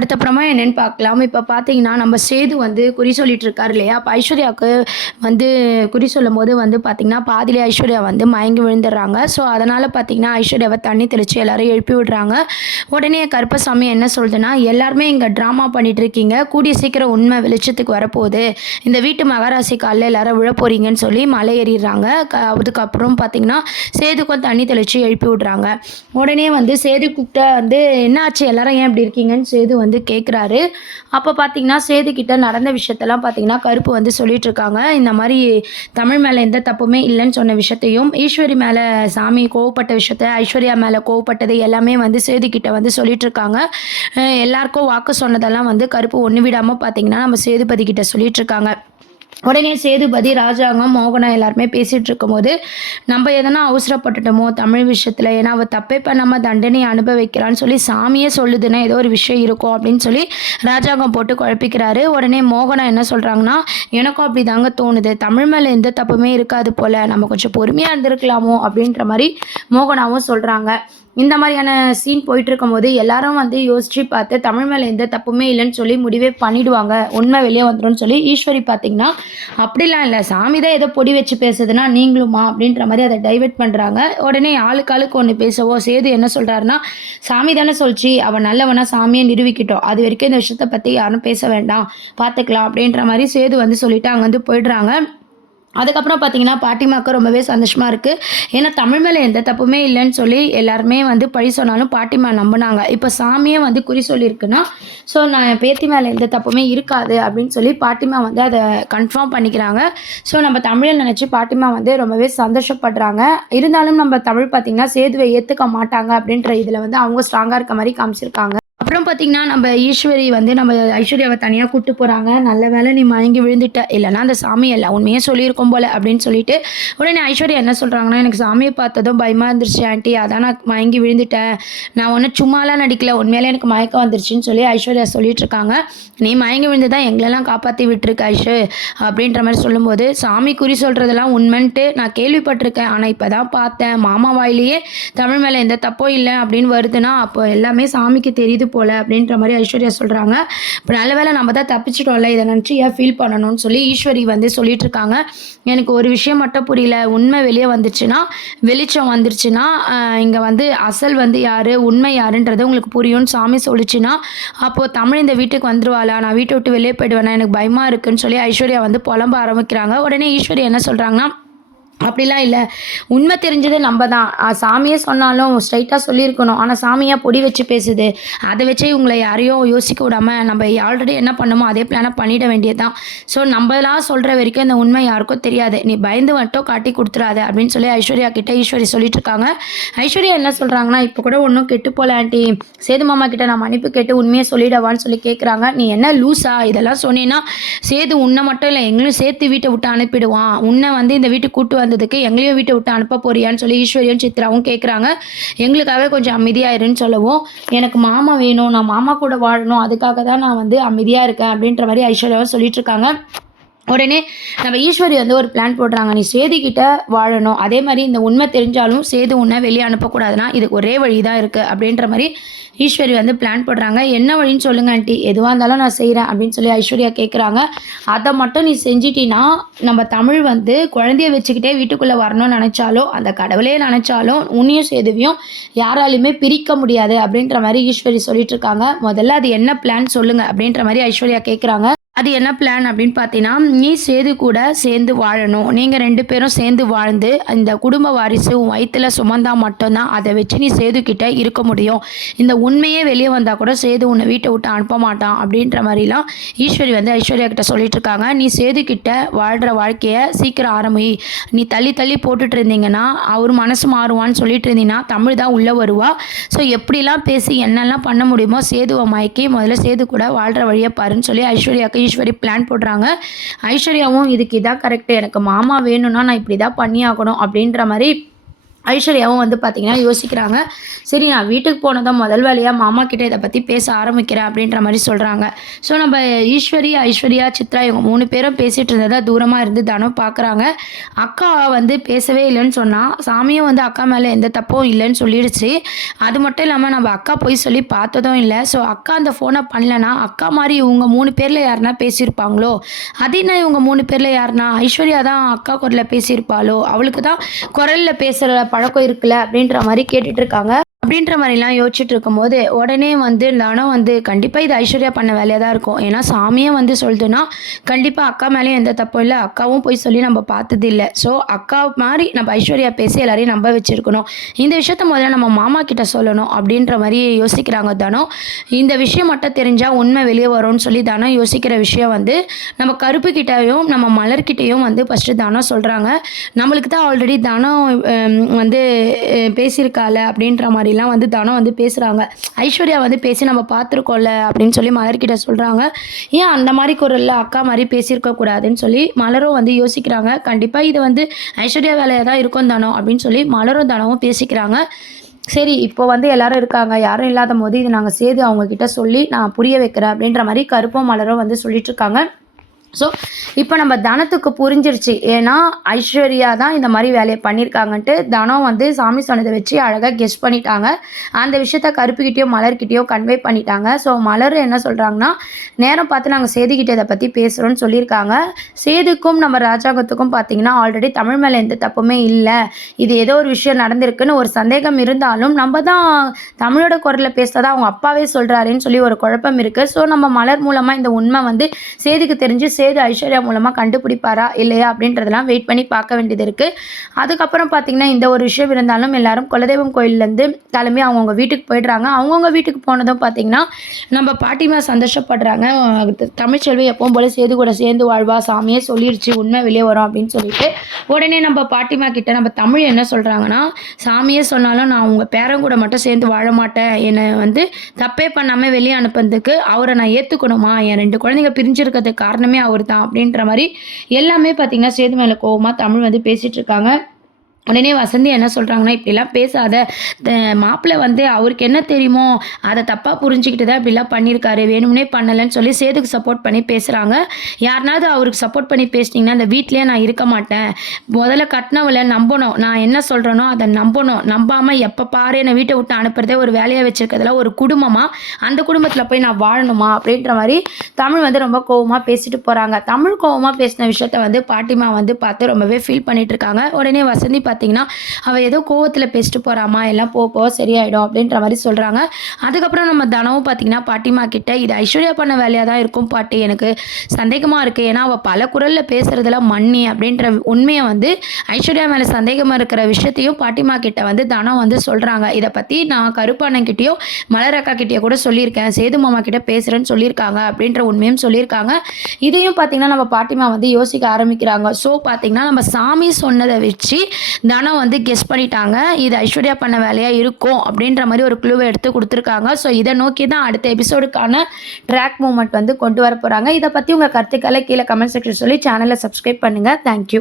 அடுத்தப்புறமா என்னன்னு பார்க்கலாம். இப்ப பார்த்தீங்கன்னா, நம்ம சேது வந்து குறி சொல்லிட்டு இருக்காரு இல்லையா? அப்ப ஐஸ்வர்யாவுக்கு வந்து குறி சொல்லும்போது வந்து பார்த்தீங்கன்னா, பாதியிலே ஐஸ்வர்யா வந்து மயங்கி விழுந்துடுறாங்க. ஸோ, அதனால பார்த்தீங்கன்னா, ஐஸ்வர்யாவ தண்ணி தெளிச்சு எல்லாரையும் எழுப்பி விடுறாங்க. உடனே கருப்பசாமி என்ன சொல்லுதுன்னா, "எல்லாருமே இங்க ட்ராமா பண்ணிட்டு இருக்கீங்க. கூடிய சீக்கிரம் உண்மை வெளிச்சத்துக்கு வரப்போகுது. இந்த வீட்டு மகராசி கால்ல எல்லாரும் விழப்போறீங்கன்னு" சொல்லி மலை ஏறிடுறாங்க. அதுக்கப்புறம் பார்த்தீங்கன்னா, சேதுக்கும் தண்ணி தெளிச்சு எழுப்பி விடுறாங்க. உடனே வந்து சேது கூப்பிட்ட வந்து, "என்னாச்சு? எல்லாரும் ஏன் இப்படி இருக்கீங்கன்னு?" சேது வந்து கேட்குறாரு. அப்போ பார்த்தீங்கன்னா, சேது கிட்ட நடந்த விஷயத்தெல்லாம் பார்த்தீங்கன்னா, கருப்பு வந்து சொல்லிட்டு இருக்காங்க. இந்த மாரி தமிழ் மேல எந்த தப்புமே இல்லன்னு சொன்ன விஷயத்தையும், ஈஸ்வரி மேல சாமி கோவப்பட்ட விஷயத்த, ஐஸ்வர்யா மேல கோவப்பட்டது எல்லாமே வந்து சேது கிட்ட வந்து சொல்லிட்டு இருக்காங்க. எல்லாருக்கும் வாக்கு சொன்னதெல்லாம் வந்து கருப்பு ஒண்ணு விடாம பார்த்தீங்கன்னா, நம்ம சேதுபதி கிட்ட சொல்லிட்டு இருக்காங்க. உடனே சேதுபதி, ராஜாங்கம், மோகனா எல்லாருமே பேசிட்டு இருக்கும்போது, நம்ம எதனா அவசரப்பட்டுட்டோமோ தமிழ் விஷயத்துல, ஏன்னா அவ தப்பே பண்ணாம தண்டனை அனுபவிக்கிறான்னு சொல்லி சாமியே சொல்லுதுன்னா, ஏதோ ஒரு விஷயம் இருக்கும் அப்படின்னு சொல்லி ராஜாங்கம் போட்டு குழப்பிக்கிறாரு. உடனே மோகனா என்ன சொல்றாங்கன்னா, எனக்கும் அப்படிதாங்க தோணுது. தமிழ் மேல எந்த தப்புமே இருக்காது போல. நம்ம கொஞ்சம் பொறுமையா இருந்திருக்கலாமோ அப்படின்ற மாரி மோகனாவும் சொல்றாங்க. இந்த மாதிரியான சீன் போயிட்டு இருக்கும்போது எல்லாரும் வந்து யோசிச்சு பார்த்து தமிழ் மேல எந்த தப்புமே இல்லைன்னு சொல்லி முடிவே பண்ணிடுவாங்க. உண்மை வெளியே வந்துரும்னு சொல்லி ஈஸ்வரி பார்த்தீங்கன்னா, அப்படிலாம் இல்ல. சாமி தான் ஏதோ பொடி வச்சு பேசுதுன்னா, நீங்களுமா? அப்படின்ற மாரி அத டைவர்ட் பண்றாங்க. உடனே ஆளுக்கு ஆளுக்கு ஒண்ணு பேசவோ, சேது என்ன சொல்றாருன்னா, சாமி தானே சொல்ச்சு. அவன் நல்லவனா சாமியே நிரூபிக்கட்டும். அது வரைக்கும் இந்த விஷயத்த பத்தி யாரும் பேச வேண்டாம். பார்த்துக்கலாம் அப்படின்ற மாரி சேது வந்து சொல்லிட்டு அங்கருந்து போயிடுறாங்க. அதுக்கப்புறம் பார்த்தீங்கன்னா, பாட்டிமாவுக்கு ரொம்பவே சந்தோஷமா இருக்கு. ஏன்னா, தமிழ் மேல எந்த தப்புமே இல்லன்னு சொல்லி எல்லாருமே வந்து பழி சொன்னாலும் பாட்டிமா நம்புனாங்க. இப்ப சாமியே வந்து குறி சொல்லியிருக்குன்னா, ஸோ நான் என் பேத்தி மேல எந்த தப்புமே இருக்காது அப்படின்னு சொல்லி பாட்டிமா வந்து அத கன்ஃபார்ம் பண்ணிக்கிறாங்க. ஸோ நம்ம தமிழ நெனச்சு பாட்டிமா வந்து ரொம்பவே சந்தோஷப்படுறாங்க. இருந்தாலும் நம்ம தமிழ் பார்த்தீங்கன்னா, சேதுவ ஏத்துக்க மாட்டாங்க அப்படின்ற இதுல வந்து அவங்க ஸ்ட்ராங்கா இருக்க மாரி காமிச்சிருக்காங்க. அப்புறம் பார்த்தீங்கன்னா, நம்ம ஈஸ்வரி வந்து நம்ம ஐஸ்வர்யாவ தனியா கூட்டு போறாங்க. "நல்ல வேளை நீ மயங்கி விழுந்துட்ட. இல்லன்னா அந்த சாமி எல்லா உண்மையும் சொல்லியிருக்கும் போல" அப்படின்னு சொல்லிட்டு, உடனே ஐஸ்வர்யா என்ன சொல்றாங்கன்னா, "எனக்கு சாமிய பார்த்ததும் பயமா இருந்துருச்சு ஆன்ட்டி. அதான் நான் மயங்கி விழுந்துட்டேன். நான் ஒண்ணும் சும்மாலாம் நடிக்கல. உண்மையிலே எனக்கு மயக்கம் வந்துருச்சுன்னு" சொல்லி ஐஸ்வர்யா சொல்லிட்டு இருக்காங்க. "நீ மயங்கி விழுந்து தான் எங்களெல்லாம் காப்பாத்தி விட்டுருக்க ஐஷு" அப்படின்ற மாரி சொல்லும்போது, "சாமி குறி சொல்றதெல்லாம் உண்மைன்ட்டு நான் கேள்விப்பட்டுருக்கேன். ஆனா இப்ப தான் பார்த்தேன். மாமா வாயிலேயே தமிழ் மேல எந்த தப்பும் இல்ல அப்படின்னு வருதுன்னா, அப்போ எல்லாமே சாமிக்கு தெரியுது போல" அப்படின்ற மாரி ஐஸ்வர்யா சொல்றாங்க. இப்ப நல்ல வேளை நம்ம தான் தப்பிச்சுட்டோம்ல. இத நினைச்சு ஏன் ஃபீல் பண்ணணும்னு சொல்லி ஈஸ்வரி வந்து சொல்லிட்டு இருக்காங்க. எனக்கு ஒரு விஷயம் மட்டும் புரியல. உண்மை வெளிய வந்துருச்சுன்னா, வெளிச்சம் வந்துருச்சுன்னா, இங்க வந்து அசல் வந்து யாரு? உண்மை யாருன்றது உங்களுக்கு புரியும்னு சாமி சொல்லுச்சுன்னா, அப்போ தமிழ் இந்த வீட்டுக்கு வந்துருவாளா? நான் வீட்ட விட்டு வெளிய போயிடுவேனா? எனக்கு பயமா இருக்குன்னு சொல்லி ஐஸ்வர்யா வந்து புலம்ப ஆரம்பிக்கிறாங்க. உடனே ஈஸ்வரி என்ன சொல்றாங்கன்னா, அப்படிலாம் இல்ல. உண்மை தெரிஞ்சது நம்ம தான். சாமியே சொன்னாலும் ஸ்ட்ரைட்டா சொல்லியிருக்கணும். ஆனா சாமியா பொடி வச்சு பேசுது. அத வச்சே இவங்கள யாரையும் யோசிக்க விடாம, நம்ம ஆல்ரெடி என்ன பண்ணோமோ அதே பிளான பண்ணிட வேண்டியது தான். ஸோ நம்பளா சொல்ற வரைக்கும் இந்த உண்மை யாருக்கும் தெரியாது. நீ பயந்து மட்டும் காட்டி குடுத்துறாத அப்படின்னு சொல்லி ஐஸ்வர்யா கிட்ட ஈஸ்வரி சொல்லிட்டு இருக்காங்க. ஐஸ்வர்யா என்ன சொல்றாங்கன்னா, இப்ப கூட ஒண்ணும் கெட்டு போல ஆன்ட்டி. சேது மாமா கிட்ட நான் மன்னிப்பு கேட்டு உண்மைய சொல்லிடவான்னு சொல்லி கேட்குறாங்க. நீ என்ன லூசா? இதெல்லாம் சொன்னீன்னா, சேது உன்ன மட்டும் இல்ல எங்களையும் சேர்த்து வீட்ட விட்டு அனுப்பிடுவான். உன்ன வந்து இந்த வீட்டுக்கு கூட்டு வந்ததுக்கு எங்களையும் வீட்டை விட்டு அனுப்ப போறியான்னு சொல்லி ஈஸ்வரியும் சித்ராவும் கேட்குறாங்க. எங்களுக்காக கொஞ்சம் அமைதியாயிருன்னு சொல்லவும், எனக்கு மாமா வேணும். நான் மாமா கூட வாழணும். அதுக்காக தான் நான் வந்து அமைதியா இருக்கேன் அப்படின்ற மாரி ஐஸ்வர்யாவும் சொல்லிட்டு இருக்காங்க. உடனே நம்ம ஈஸ்வரி வந்து ஒரு பிளான் போடுறாங்க. நீ சேது கிட்ட வாழணும். அதே மாரி இந்த உண்மை தெரிஞ்சாலும் சேது உன்ன வெளிய அனுப்பக்கூடாதுன்னா, இதுக்கு ஒரே வழி தான் இருக்கு அப்படின்ற மாரி ஈஸ்வரி வந்து பிளான் போடுறாங்க. என்ன வழின்னு சொல்லுங்க ஆன்ட்டி. எதுவா இருந்தாலும் நான் செய்றேன் அப்படின்னு சொல்லி ஐஸ்வர்யா கேட்குறாங்க. அத மட்டும் நீ செஞ்சிட்டீன்னா, நம்ம தமிழ் வந்து குழந்தைய வச்சுக்கிட்டே வீட்டுக்குள்ள வரணும்னு நெனச்சாலும், அந்த கடவுளே நெனச்சாலும் உன்னையும் சேதுவையும் யாராலயுமே பிரிக்க முடியாது அப்படின்ற மாரி ஈஸ்வரி சொல்லிட்டு இருக்காங்க. முதல்ல அது என்ன பிளான் சொல்லுங்க அப்படின்ற மாரி ஐஸ்வர்யா கேட்குறாங்க. அது என்ன பிளான் அப்படின்னு பார்த்தீங்கன்னா, நீ சேது கூட சேர்ந்து வாழணும். நீங்க 2 பேரும் சேர்ந்து வாழ்ந்து, இந்த குடும்ப வாரிசு உன் வயித்துல சுமந்தா மட்டும் தான், அத வச்சு நீ சேது கிட்ட இருக்க முடியும். இந்த உண்மையே வெளிய வந்தா கூட சேது உன்ன வீட்ட விட்டு அனுப்ப மாட்டான் அப்படின்ற மாரிலாம் ஈஸ்வரி வந்து ஐஸ்வர்யா கிட்ட சொல்லிட்டு இருக்காங்க. நீ சேது கிட்ட வாழ்ற வாழ்க்கைய சீக்கிரம் ஆரம்பி. நீ தள்ளி தள்ளி போட்டுட்டு இருந்தீங்கன்னா, அவர் மனசு மாறுவான்னு சொல்லிட்டு இருந்தீங்கன்னா, தமிழ் தான் உள்ள வருவா. ஸோ எப்படிலாம் பேசி என்னெல்லாம் பண்ண முடியுமோ சேதுவ மயக்கி முதல்ல சேது கூட வாழ்ற வழிய பாருன்னு சொல்லி ஐஸ்வர்யாக்கு ஈஸ்வரி பிளான் போடுறாங்க. ஐஸ்வர்யாவும் இதுக்கு இதான் கரெக்ட். எனக்கு மாமா வேணும்னா நான் இப்படி தான் பண்ணியாகணும் அப்படின்ற மாரி ஐஸ்வர்யாவும் வந்து பார்த்தீங்கன்னா யோசிக்கிறாங்க. சரி நான் வீட்டுக்கு போனதும் முதல் வேலையா மாமா கிட்ட இத பத்தி பேச ஆரம்பிக்கிறேன் அப்படின்ற மாரி சொல்றாங்க. ஸோ நம்ம ஈஸ்வரி, ஐஸ்வர்யா, சித்ரா இவங்க 3 பேரும் பேசிட்டு இருந்தத தூரமா இருந்து தனம் பார்க்குறாங்க. அக்கா வந்து பேசவே இல்லன்னு சொன்னா, சாமியும் வந்து அக்கா மேல எந்த தப்பும் இல்லன்னு சொல்லிடுச்சு. அது மட்டும் இல்லாம நம்ம அக்கா பொய் சொல்லி பார்த்ததும் இல்ல. ஸோ அக்கா அந்த ஃபோன பண்ணலனா, அக்கா மாரி இவங்க 3 பேர்ல யாருனா பேசியிருப்பாங்களோ? அது என்ன இவங்க 3 பேர்ல யாருனா, ஐஸ்வர்யா தான் அக்கா குரல்ல பேசியிருப்பாளோ? அவளுக்கு தான் குரல்ல பேசுற பழக்கம் இருக்குல்ல அப்படின்ற மாரி கேட்டுட்டு இருக்காங்க. அப்படின்ற மாரிலாம் யோசிச்சுட்டு இருக்கும்போது, உடனே வந்து தனம் வந்து கண்டிப்பா இது ஐஸ்வர்யா பண்ண வேலையா தான் இருக்கும். ஏன்னா சாமியே வந்து சொல்லுதுன்னா, கண்டிப்பா அக்கா மேலயும் எந்த தப்பும் இல்ல. அக்காவும் பொய் சொல்லி நம்ம பார்த்தது இல்ல. ஸோ அக்கா மாரி நம்ம ஐஸ்வர்யா பேசி எல்லாரையும் நம்ப வச்சிருக்கணும். இந்த விஷயத்த முதல்ல நம்ம மாமா கிட்ட சொல்லணும் அப்படின்ற மாரி யோசிக்கிறாங்க தனம். இந்த விஷயம் மட்டும் தெரிஞ்சா உண்மை வெளிய வரும்னு சொல்லி தனம் யோசிக்கிற விஷயம் வந்து, நம்ம கருப்பு கிட்டயும், நம்ம மலர் கிட்டயும் வந்து ஃபர்ஸ்ட்டு தனம் சொல்றாங்க. நம்மளுக்கு தான் ஆல்ரெடி தனம் வந்து பேசியிருக்கால அப்படின்ற மாரிலாம் வந்து தனம் வந்து பேசுகிறாங்க. ஐஸ்வர்யா வந்து பேசி நம்ம பார்த்துருக்கோம்ல அப்படின்னு சொல்லி மலர்கிட்ட சொல்கிறாங்க. ஏன் அந்த மாதிரி குரல்ல அக்கா மாதிரி பேசியிருக்க கூடாதுன்னு சொல்லி மலரும் வந்து யோசிக்கிறாங்க. கண்டிப்பாக இது வந்து ஐஸ்வர்யா வேலையாக தான் இருக்கும் தனம் அப்படின்னு சொல்லி மலரும் தனமும் பேசிக்கிறாங்க. சரி இப்போ வந்து எல்லாரும் இருக்காங்க. யாரும் இல்லாத போது இது நாங்கள் சேது அவங்க கிட்ட சொல்லி நான் புரிய வைக்கிறேன் அப்படின்ற மாதிரி கருப்பும் மலரும் வந்து சொல்லிட்டு இருக்காங்க. ஸோ இப்போ நம்ம தனத்துக்கு புரிஞ்சிருச்சு. ஏன்னா ஐஸ்வர்யா தான் இந்த மாதிரி வேலையை பண்ணியிருக்காங்கன்ட்டு தனம் வந்து சாமி சொன்னதை வச்சு அழகாக கெஸ் பண்ணிட்டாங்க. அந்த விஷயத்த கருப்புக்கிட்டேயோ மலர்கிட்டேயோ கன்வே பண்ணிட்டாங்க. ஸோ மலர் என்ன சொல்கிறாங்கன்னா, நேரம் பார்த்து நாங்கள் சேதுக்கிட்ட இதை பற்றி பேசுகிறோன்னு சொல்லியிருக்காங்க. சேதுக்கும் நம்ம ராஜாங்கத்துக்கும் பார்த்தீங்கன்னா ஆல்ரெடி தமிழ் மேலே எந்த தப்புமே இல்லை. இது ஏதோ ஒரு விஷயம் நடந்திருக்குன்னு ஒரு சந்தேகம் இருந்தாலும் நம்ம தான் தமிழோட குரலில் பேசுகிறதா அவங்க அப்பாவே சொல்கிறாருன்னு சொல்லி ஒரு குழப்பம் இருக்குது. ஸோ நம்ம மலர் மூலமாக இந்த உண்மை வந்து சேதுக்கு தெரிஞ்சு சேது ஐஸ்வர்யா மூலமாக கண்டுபிடிப்பாரா இல்லையா அப்படின்றதெல்லாம் வெயிட் பண்ணி பார்க்க வேண்டியது இருக்குது. அதுக்கப்புறம் பார்த்தீங்கன்னா இந்த ஒரு விஷயம் இருந்தாலும் எல்லாரும் குலதெய்வம் கோயிலேருந்து கிளம்பி அவங்கவுங்க வீட்டுக்கு போயிடுறாங்க. அவங்கவுங்க வீட்டுக்கு போனதும் பார்த்தீங்கன்னா நம்ம பாட்டிமா சந்தோஷப்படுறாங்க. தமிழ்ச்செல்வி எப்பவும் போல சேது கூட சேர்ந்து வாழ்வா, சாமியே சொல்லிடுச்சு உண்மை வெளியே வரும் அப்படின்னு சொல்லிட்டு உடனே நம்ம பாட்டிமா கிட்ட நம்ம தமிழ் என்ன சொல்கிறாங்கன்னா, சாமியே சொன்னாலும் நான் உங்கள் பேரன் கூட மட்டும் சேர்ந்து வாழ மாட்டேன். என்னை வந்து தப்பே பண்ணாமல் வெளியே அனுப்புறதுக்கு அவரை நான் ஏற்றுக்கணுமா? என் 2 குழந்தைங்க பிரிஞ்சிருக்கிறதுக்கு காரணமே அவர் தான் அப்படின்ற மாதிரி எல்லாமே பார்த்தீங்கன்னா சேது மேலே கோவமாக தமிழ் வந்து பேசிகிட்டு இருக்காங்க. உடனே வசந்தி என்ன சொல்கிறாங்கன்னா, இப்படிலாம் பேசாத, மாப்பிள்ளை வந்து அவருக்கு என்ன தெரியுமோ அதை தப்பாக புரிஞ்சுக்கிட்டு தான் இப்படிலாம் பண்ணியிருக்காரு, வேணும்னே பண்ணலைன்னு சொல்லி சேதுக்கு சப்போர்ட் பண்ணி பேசுகிறாங்க. யாருனாவது அவருக்கு சப்போர்ட் பண்ணி பேசிட்டிங்கன்னா அந்த வீட்லேயே நான் இருக்க மாட்டேன். முதல்ல கட்டினவளை நம்பணும், நான் என்ன சொல்கிறேனோ அதை நம்பணும். நம்பாமல் எப்போ பாரு என்னை வீட்டை விட்டு அனுப்புறதே ஒரு வேலையாக வச்சுருக்கிறதுல ஒரு குடும்பமாக அந்த குடும்பத்தில் போய் நான் வாழணுமா அப்படின்ற மாதிரி தமிழ் வந்து ரொம்ப கோவமாக பேசிட்டு போகிறாங்க. தமிழ் கோவமாக பேசின விஷயத்த வந்து பாட்டிமா வந்து பார்த்து ரொம்பவே ஃபீல் பண்ணிட்டு இருக்காங்க. உடனே வசந்தி பார்த்தீங்கன்னா அவள் ஏதோ கோவத்தில் பேசிட்டு போகிறாமா, எல்லாம் போக சரியாயிடும் அப்படின்ற மாதிரி சொல்கிறாங்க. அதுக்கப்புறம் நம்ம தனவும் பார்த்தீங்கன்னா பாட்டிமா கிட்ட இது ஐஸ்வர்யா பண்ண வேலையாக தான் இருக்கும் பாட்டி, எனக்கு சந்தேகமாக இருக்குது. ஏன்னா அவள் பல குரலில் பேசுகிறதுல மண்ணி அப்படின்ற உண்மையை வந்து ஐஸ்வர்யா மேலே சந்தேகமாக இருக்கிற விஷயத்தையும் பாட்டிமா கிட்ட வந்து தனம் வந்து சொல்கிறாங்க. இதை பற்றி நான் கருப்பானன் கிட்டேயோ மலரக்கா கிட்டேயோ கூட சொல்லியிருக்கேன், சேது மாமா கிட்ட பேசுகிறேன்னு சொல்லியிருக்காங்க அப்படின்ற உண்மையும் சொல்லியிருக்காங்க. இதையும் பார்த்தீங்கன்னா நம்ம பாட்டிமா வந்து யோசிக்க ஆரம்பிக்கிறாங்க. ஸோ பார்த்தீங்கன்னா நம்ம சாமி சொன்னதை வச்சு தனம் வந்து கெஸ் பண்ணிட்டாங்க இது ஐஸ்வர்யா பண்ண வேலையாக இருக்கும் அப்படின்ற மாதிரி ஒரு க்ளூவை எடுத்து கொடுத்துருக்காங்க. ஸோ இதை நோக்கி தான் அடுத்த எபிசோடுக்கான ட்ராக் மூமெண்ட் வந்து கொண்டு வர போகிறாங்க. இதை பற்றி உங்கள் கருத்துக்களை கீழே கமெண்ட் செக்ஷன் சொல்லி சேனலை சப்ஸ்கிரைப் பண்ணுங்கள். தேங்க்யூ.